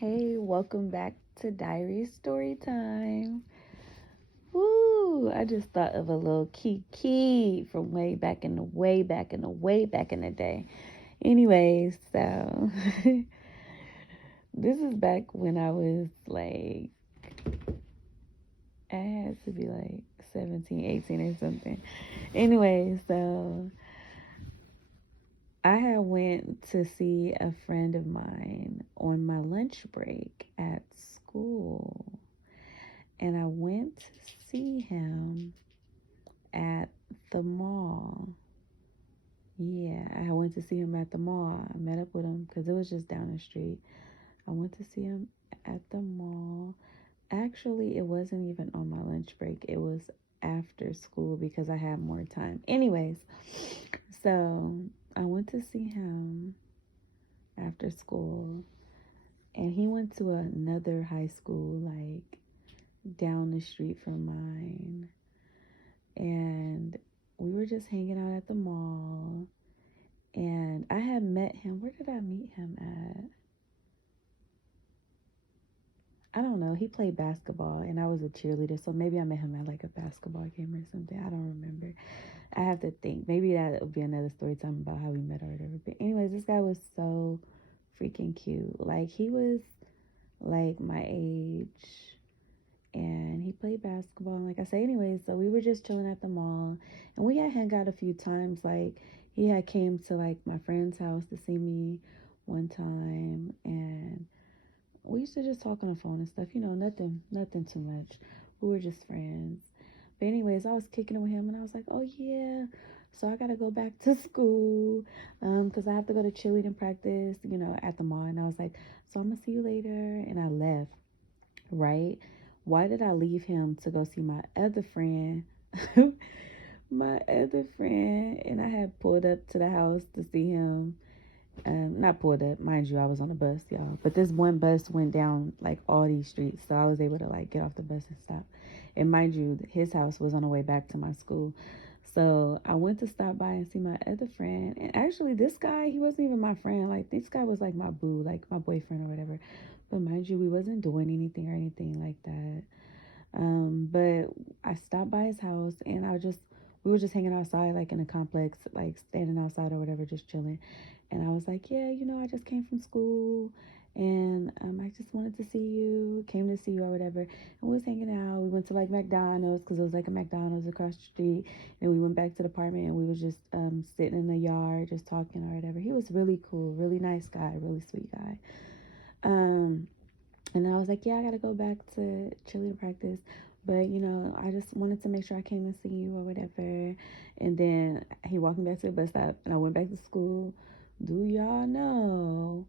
Hey, welcome back to Diary Story Time. Woo! I just thought of a little key from way back in the way back in the day. Anyways, so this is back when I was like, I had to be like 17, 18 or something. Anyway, so I had went to see a friend of mine on my lunch break at school. And I went to see him at the mall. Yeah, I went to see him at the mall. I met up with him because it was just down the street. I went to see him at the mall. Actually, it wasn't even on my lunch break. It was after school because I had more time. Anyways, so I went to see him after school. And he went to another high school, like down the street from mine. And we were just hanging out at the mall. And I had met him. Where did I meet him at? I don't know. He played basketball and I was a cheerleader. So maybe I met him at like a basketball game or something. I don't remember. I have to think. Maybe that would be another story time about how we met or whatever. But anyways, this guy was so freaking cute. Like he was like my age. And he played basketball. And like I say, anyways, so we were just chilling at the mall. And we had hung out a few times. Like he had came to like my friend's house to see me one time. And we used to just talk on the phone and stuff. You know, nothing too much. We were just friends. But anyways, I was kicking it with him. And I was like, oh, yeah. So I got to go back to school because I have to go to cheerleading practice, you know, at the mall. And I was like, so I'm going to see you later. And I left, right? Why did I leave him to go see my other friend? My other friend, and I had pulled up to the house to see him. Not pulled up, mind you, I was on a bus, y'all. But this one bus went down like all these streets, so I was able to like get off the bus and stop. And mind you, his house was on the way back to my school. So I went to stop by and see my other friend. And actually, this guy, he wasn't even my friend. Like, this guy was like my boo, like my boyfriend or whatever. But mind you, we wasn't doing anything or anything like that. But I stopped by his house and we were just hanging outside, like in a complex, like standing outside or whatever, just chilling. And I was like, yeah, you know, I just came from school and I just wanted to see you, came to see you or whatever. And we was hanging out. We went to like McDonald's because it was like a McDonald's across the street. And we went back to the apartment and we was just sitting in the yard, just talking or whatever. He was really cool, really nice guy, really sweet guy. And I was like, yeah, I got to go back to cheerleading practice. But, you know, I just wanted to make sure I came and see you or whatever. And then he walked me back to the bus stop and I went back to school. Do y'all know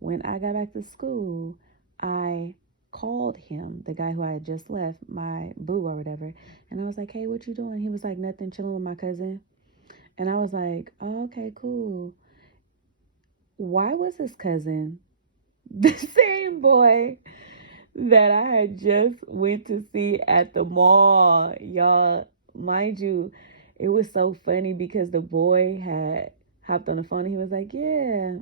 when I got back to school, I called him, the guy who I had just left, my boo or whatever. And I was like, hey, what you doing? He was like, nothing, chilling with my cousin. And I was like, oh, okay, cool. Why was his cousin the same boy that I had just went to see at the mall? Y'all, mind you, it was so funny because the boy had hopped on the phone and he was like, yeah,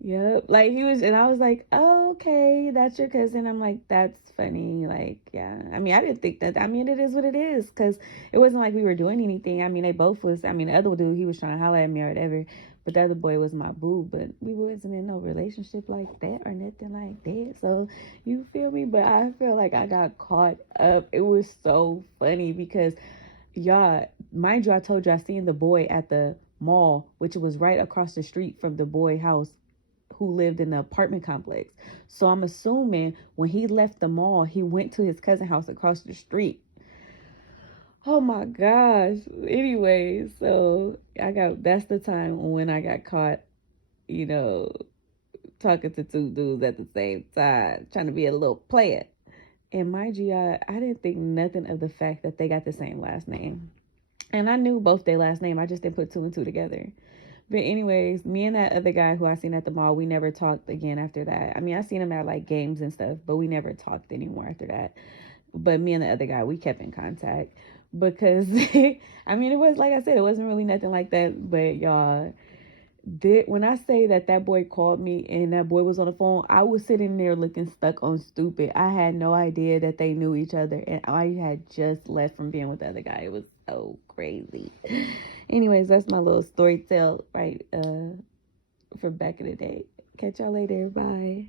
yep. Like he was, and I was like, oh, okay, that's your cousin. I'm like, that's funny. Like, yeah. I mean, I didn't think that. I mean, it is what it is because it wasn't like we were doing anything. I mean, they both was. I mean, the other dude, he was trying to holler at me or whatever, but the other boy was my boo. But we wasn't in no relationship like that or nothing like that. So you feel me? But I feel like I got caught up. It was so funny because y'all, mind you, I told you I seen the boy at the mall, which was right across the street from the boy house who lived in the apartment complex. So I'm assuming when he left the mall, he went to his cousin house across the street. Oh my gosh. Anyway, so that's the time when I got caught, you know, talking to two dudes at the same time, trying to be a little player. And mind you, I didn't think nothing of the fact that they got the same last name. And I knew both their last name. I just didn't put two and two together. But anyways, me and that other guy who I seen at the mall, we never talked again after that. I mean, I seen him at like games and stuff, but we never talked anymore after that. But me and the other guy, we kept in contact because I mean, it was like I said, it wasn't really nothing like that. But y'all, when I say that boy called me and that boy was on the phone, I was sitting there looking stuck on stupid. I had no idea that they knew each other, and I had just left from being with the other guy. It was so crazy. Anyways, that's my little story tale, right, from back in the day. Catch y'all later. Bye.